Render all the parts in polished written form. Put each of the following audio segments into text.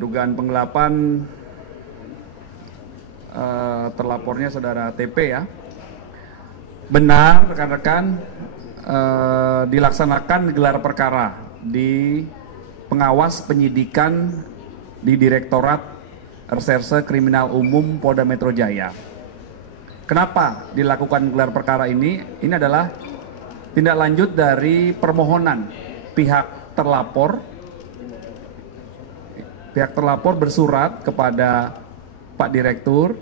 dugaan penggelapan terlapornya saudara TP ya. Benar rekan-rekan, dilaksanakan gelar perkara di pengawas penyidikan di Direktorat Reserse Kriminal Umum Polda Metro Jaya. Kenapa dilakukan gelar perkara ini? Ini adalah tindak lanjut dari permohonan pihak terlapor. Pihak terlapor bersurat kepada Pak Direktur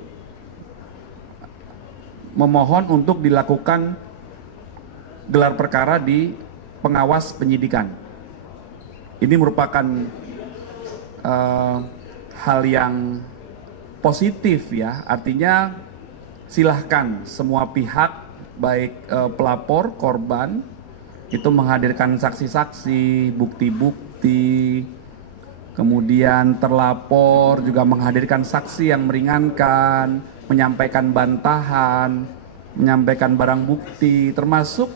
memohon untuk dilakukan gelar perkara di pengawas penyidikan. Ini merupakan hal yang positif ya, artinya silahkan semua pihak baik pelapor, korban itu menghadirkan saksi-saksi, bukti-bukti, kemudian terlapor juga menghadirkan saksi yang meringankan, menyampaikan bantahan, menyampaikan barang bukti, termasuk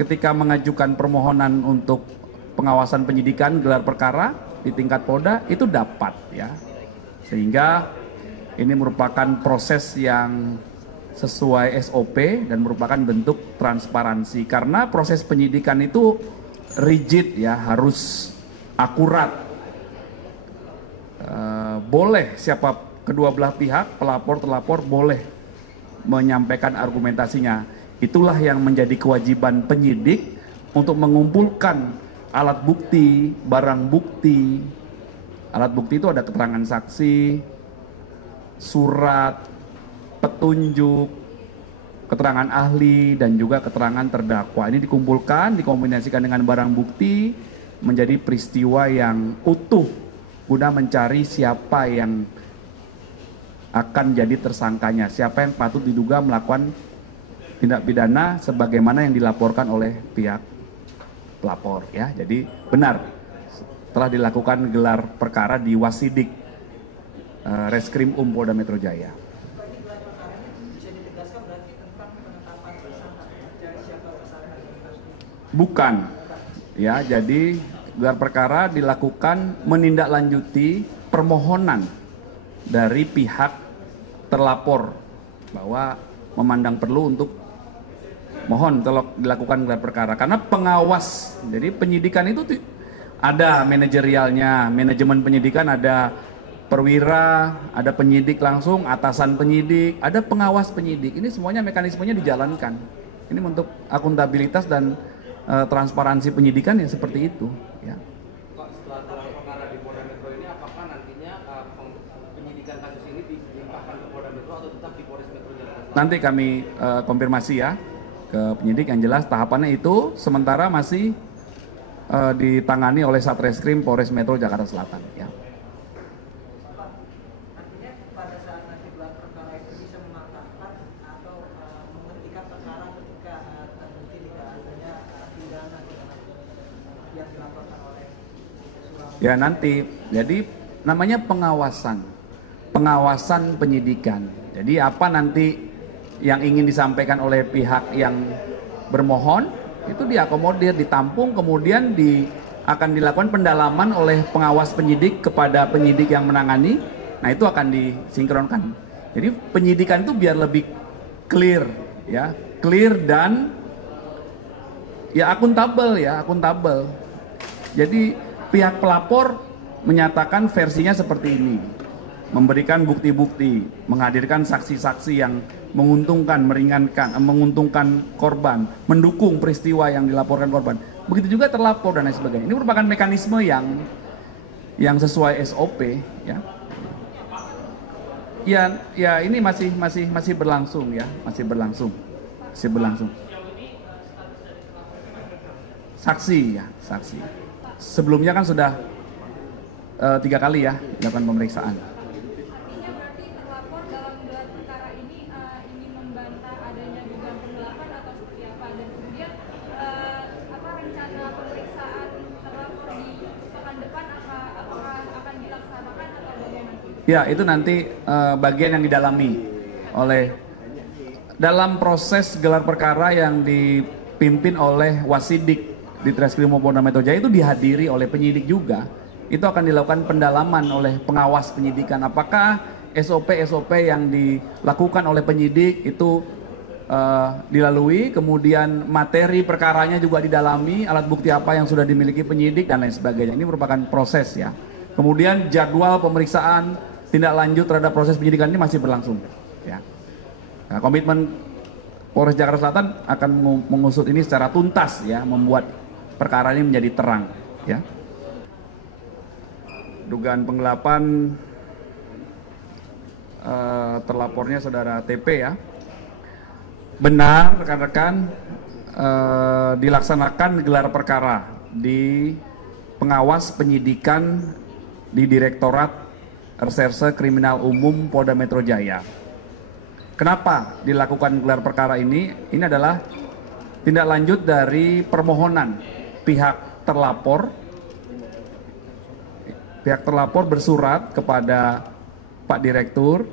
ketika mengajukan permohonan untuk pengawasan penyidikan gelar perkara di tingkat Polda itu dapat ya. Sehingga ini merupakan proses yang sesuai SOP dan merupakan bentuk transparansi karena proses penyidikan itu rigid ya, harus akurat. Boleh siapa kedua belah pihak, pelapor, terlapor boleh menyampaikan argumentasinya. Itulah yang menjadi kewajiban penyidik untuk mengumpulkan alat bukti, barang bukti. Alat bukti itu ada keterangan saksi, surat, petunjuk, keterangan ahli, dan juga keterangan terdakwa. Ini dikumpulkan, dikombinasikan dengan barang bukti menjadi peristiwa yang utuh guna mencari siapa yang akan jadi tersangkanya, siapa yang patut diduga melakukan tindak pidana sebagaimana yang dilaporkan oleh pihak pelapor ya. Jadi benar telah dilakukan gelar perkara di Wasidik Reskrim Polda Metro Jaya. Bukan ya, jadi gelar perkara dilakukan menindaklanjuti permohonan dari pihak terlapor bahwa memandang perlu untuk mohon tolong dilakukan gelar perkara karena pengawas. Jadi penyidikan itu ada manajerialnya, manajemen penyidikan ada perwira, ada penyidik langsung, atasan penyidik, ada pengawas penyidik. Ini semuanya mekanismenya dijalankan. Ini untuk akuntabilitas dan transparansi penyidikan yang seperti itu ya. Pak, setelah gelar perkara di Polda Metro ini apakah nantinya penyidikan kasus ini dilimpahkan ke Polda Metro atau tetap di Polres Metro Jakarta? Nanti kami konfirmasi ya ke penyidik. Yang jelas tahapannya itu sementara masih ditangani oleh Satreskrim Polres Metro Jakarta Selatan ya. Artinya pada saat nanti gelar perkara itu bisa mematahkan atau menghentikan perkara ketika terbukti tidak adanya pidana yang dilaporkan oleh suami. Ya nanti, jadi namanya pengawasan penyidikan. Jadi apa nanti yang ingin disampaikan oleh pihak yang bermohon itu diakomodir, ditampung, kemudian akan dilakukan pendalaman oleh pengawas penyidik kepada penyidik yang menangani. Nah itu akan disinkronkan. Jadi penyidikan itu biar lebih clear ya, clear dan ya akuntabel ya, akuntabel. Jadi pihak pelapor menyatakan versinya seperti ini, memberikan bukti-bukti, menghadirkan saksi-saksi yang menguntungkan, meringankan, menguntungkan korban, mendukung peristiwa yang dilaporkan korban. Begitu juga terlapor dan lain sebagainya. Ini merupakan mekanisme yang sesuai SOP ya. Ya ini masih berlangsung ya, masih berlangsung. Saksi ya, saksi. Sebelumnya kan sudah 3 kali ya dilakukan pemeriksaan. Artinya berarti terlapor dalam gelar perkara ini ingin membantah adanya dugaan penggelapan atau seperti apa, dan kemudian apa rencana pemeriksaan terlapor di pekan depan apakah akan dilaksanakan atau bagaimana? Ya itu nanti bagian yang didalami oleh dalam proses gelar perkara yang dipimpin oleh Wasidik di Treskrim Polda Metro Jaya itu dihadiri oleh penyidik juga. itu akan dilakukan pendalaman oleh pengawas penyidikan. Apakah SOP-SOP yang dilakukan oleh penyidik itu dilalui, kemudian materi perkaranya juga didalami, alat bukti apa yang sudah dimiliki penyidik dan lain sebagainya. Ini merupakan proses ya. Kemudian jadwal pemeriksaan tindak lanjut terhadap proses penyidikan ini masih berlangsung ya. Nah, komitmen Polres Jakarta Selatan akan mengusut ini secara tuntas ya, membuat perkara ini menjadi terang ya. Dugaan penggelapan terlapornya saudara TP ya. Benar rekan-rekan, dilaksanakan gelar perkara di pengawas penyidikan di Direktorat Reserse Kriminal Umum Polda Metro Jaya. Kenapa dilakukan gelar perkara ini? Ini adalah tindak lanjut dari permohonan pihak terlapor. Pihak terlapor bersurat kepada Pak Direktur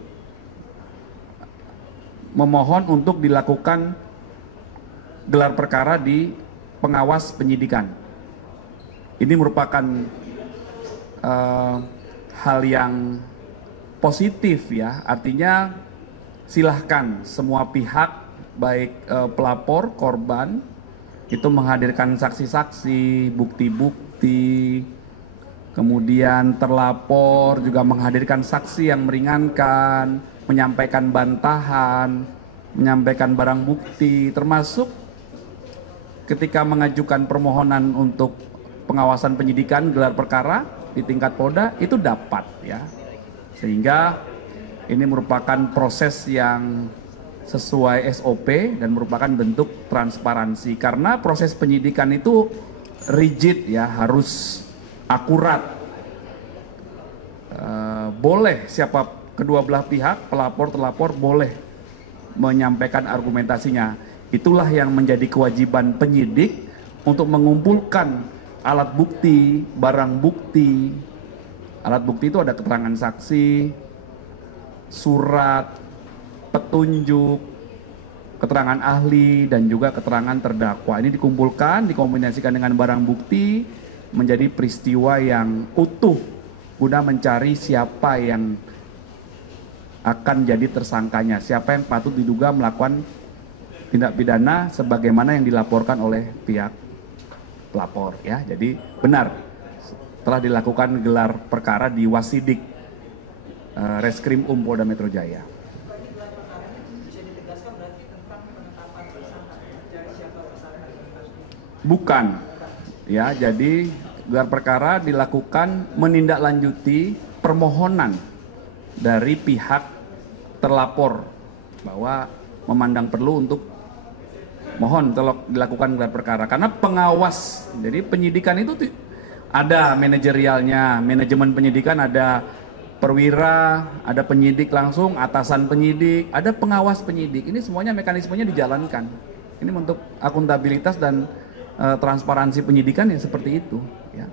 memohon untuk dilakukan gelar perkara di pengawas penyidikan. Ini merupakan hal yang positif ya, artinya silahkan semua pihak baik pelapor, korban itu menghadirkan saksi-saksi, bukti-bukti, kemudian terlapor juga menghadirkan saksi yang meringankan, menyampaikan bantahan, menyampaikan barang bukti, termasuk ketika mengajukan permohonan untuk pengawasan penyidikan gelar perkara di tingkat Polda itu dapat ya. Sehingga ini merupakan proses yang sesuai SOP dan merupakan bentuk transparansi karena proses penyidikan itu rigid ya, harus akurat. Boleh siapa kedua belah pihak, pelapor, terlapor boleh menyampaikan argumentasinya. Itulah yang menjadi kewajiban penyidik untuk mengumpulkan alat bukti, barang bukti. Alat bukti itu ada keterangan saksi, surat, petunjuk, keterangan ahli, dan juga keterangan terdakwa. Ini dikumpulkan, dikombinasikan dengan barang bukti menjadi peristiwa yang utuh guna mencari siapa yang akan jadi tersangkanya, siapa yang patut diduga melakukan tindak pidana sebagaimana yang dilaporkan oleh pihak pelapor ya. Jadi benar telah dilakukan gelar perkara di Wasidik Reskrim Polda Metro Jaya. Bukan ya, jadi gelar perkara dilakukan menindaklanjuti permohonan dari pihak terlapor bahwa memandang perlu untuk mohon tolong dilakukan gelar perkara karena pengawas. Jadi penyidikan itu ada manajerialnya, manajemen penyidikan ada perwira, ada penyidik langsung, atasan penyidik, ada pengawas penyidik. Ini semuanya mekanismenya dijalankan. Ini untuk akuntabilitas dan transparansi penyidikan yang seperti itu ya.